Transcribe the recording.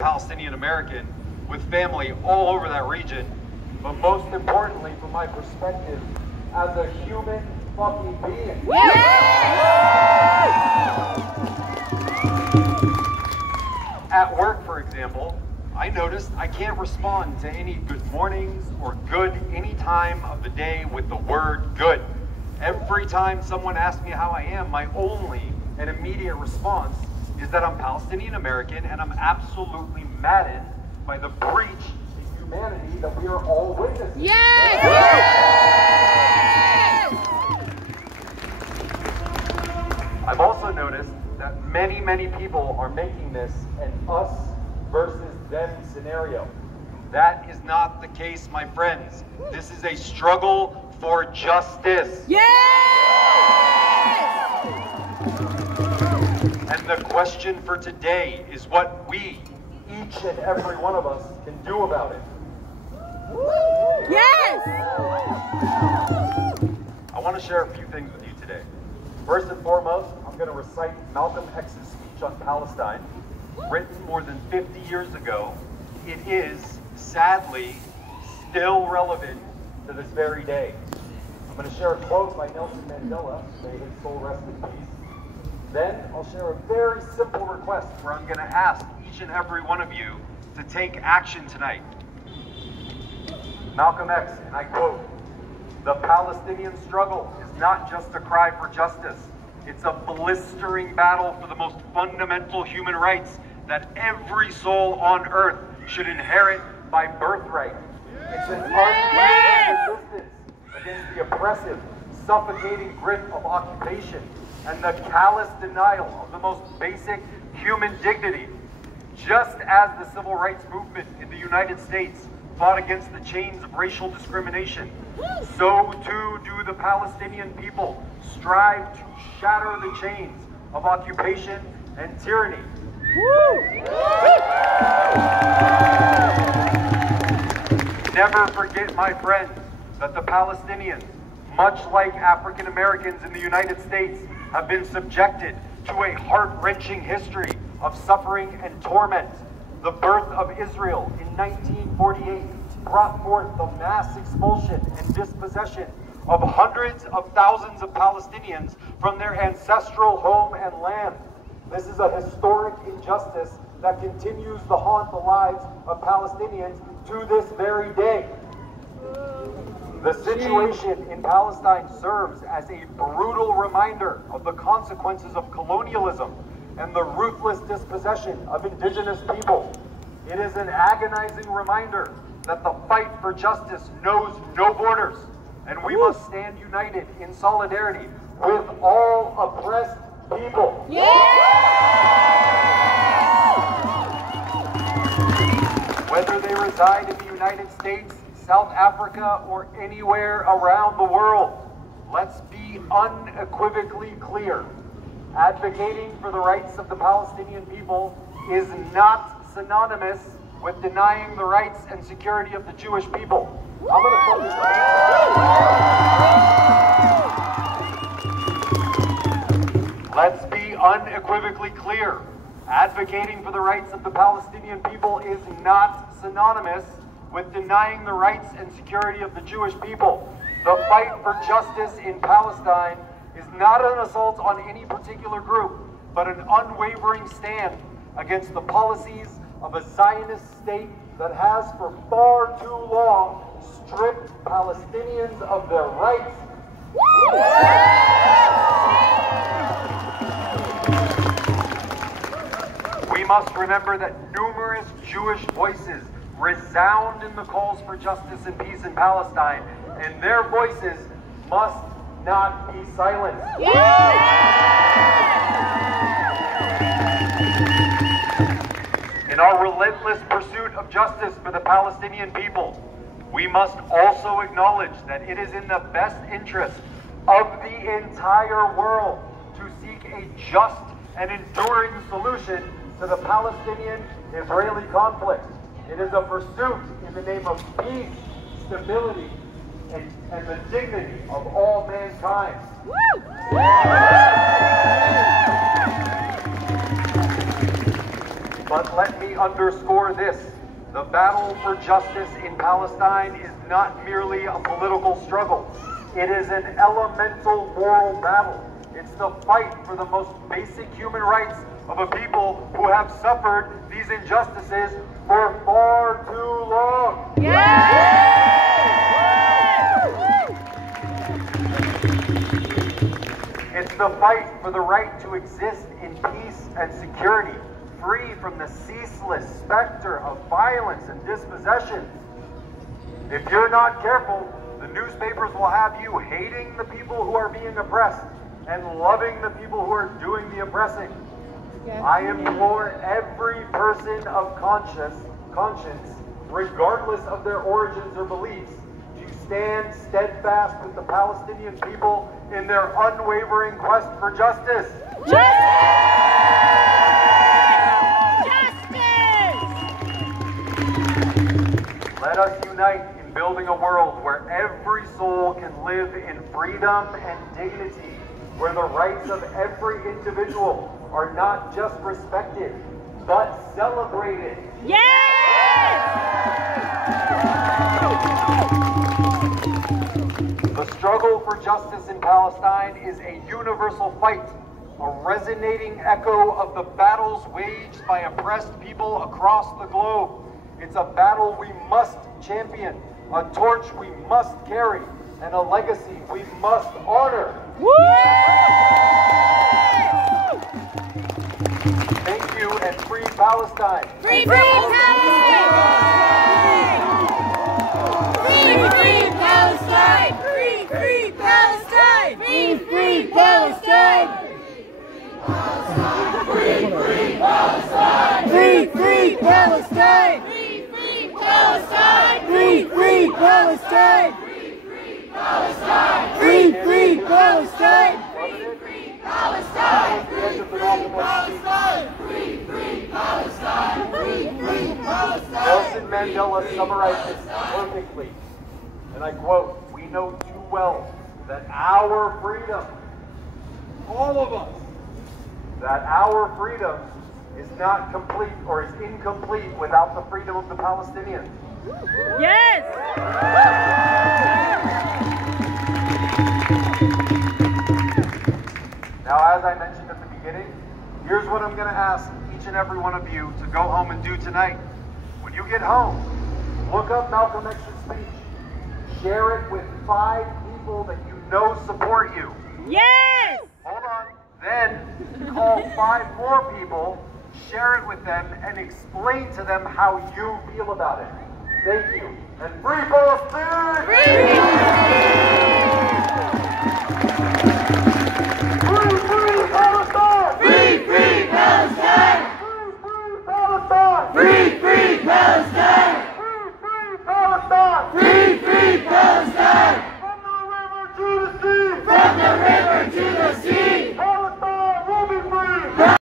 Palestinian American with family all over that region, but most importantly, from my perspective, as a human fucking being. At work, for example, I noticed I can't respond to any good mornings or good any time of the day with the word good. Every time someone asks me how I am, my only and immediate response is that I'm Palestinian American and I'm absolutely maddened by the breach in humanity that we are all witnessing. Yes! I've also noticed that many people are making this an us versus them scenario. That is not the case, my friends. This is a struggle for justice. Yes! And the question for today is what we, each and every one of us, can do about it. Yes! I want to share a few things with you today. First and foremost, I'm going to recite Malcom X's speech on Palestine, written more than 50 years ago. It is, sadly, still relevant to this very day. I'm going to share a quote by Nelson Mandela, may his soul rest in peace. Then I'll share a very simple request where I'm going to ask each and every one of you to take action tonight. Malcom X, and I quote, "The Palestinian struggle is not just a cry for justice. It's a blistering battle for the most fundamental human rights that every soul on earth should inherit by birthright. It's an unwavering resistance against the oppressive, suffocating grip of occupation and the callous denial of the most basic human dignity. Just as the civil rights movement in the United States fought against the chains of racial discrimination, so too do the Palestinian people strive to shatter the chains of occupation and tyranny." Never forget, my friends, that the Palestinians, much like African Americans in the United States, have been subjected to a heart-wrenching history of suffering and torment. The birth of Israel in 1948 brought forth the mass expulsion and dispossession of hundreds of thousands of Palestinians from their ancestral home and land. This is a historic injustice that continues to haunt the lives of Palestinians to this very day. The situation in Palestine serves as a brutal reminder of the consequences of colonialism and the ruthless dispossession of indigenous people. It is an agonizing reminder that the fight for justice knows no borders, and we must stand united in solidarity with all oppressed people. Whether they reside in the United States, South Africa, or anywhere around the world, let's be unequivocally clear. Advocating for the rights of the Palestinian people is not synonymous with denying the rights and security of the Jewish people. I'm going to quote this. Let's be unequivocally clear. Advocating for the rights of the Palestinian people is not synonymous with denying the rights and security of the Jewish people. The fight for justice in Palestine is not an assault on any particular group, but an unwavering stand against the policies of a Zionist state that has for far too long stripped Palestinians of their rights. We must remember that numerous Jewish voices resound in the calls for justice and peace in Palestine, and their voices must not be silenced. In our relentless pursuit of justice for the Palestinian people, we must also acknowledge that it is in the best interest of the entire world to seek a just and enduring solution to the Palestinian-Israeli conflict. It is a pursuit in the name of peace, stability, and the dignity of all mankind. But let me underscore this. The battle for justice in Palestine is not merely a political struggle. It is an elemental moral battle. It's the fight for the most basic human rights of a people who have suffered these injustices for far too long. It's the fight for the right to exist in peace and security, free from the ceaseless specter of violence and dispossession. If you're not careful, the newspapers will have you hating the people who are being oppressed and loving the people who are doing the oppressing. I implore every person of conscience, regardless of their origins or beliefs, to stand steadfast with the Palestinian people in their unwavering quest for justice. Let us unite in building a world where every soul can live in freedom and dignity, where the rights of every individual are not just respected, but celebrated. The struggle for justice in Palestine is a universal fight, a resonating echo of the battles waged by oppressed people across the globe. It's a battle we must champion, a torch we must carry, and a legacy we must honor. Thank you, and free Palestine! Free Palestine! Free Palestine! Free Palestine! Free Palestine! Free Palestine! Free Palestine! Free Palestine! Free Palestine! Nelson Mandela summarized this perfectly, and I quote, "We know too well that our freedom, all of us, that our freedom is not complete or is incomplete without the freedom of the Palestinians." Yes! Now, as I mentioned at the beginning, here's what I'm going to ask each and every one of you to go home and do tonight. When you get home, look up Malcom X's speech. Share it with 5 people that you know support you. Yes! Hold on. Then call 5 more people, share it with them, and explain to them how you feel about it. Thank you. And free Palestine! Free!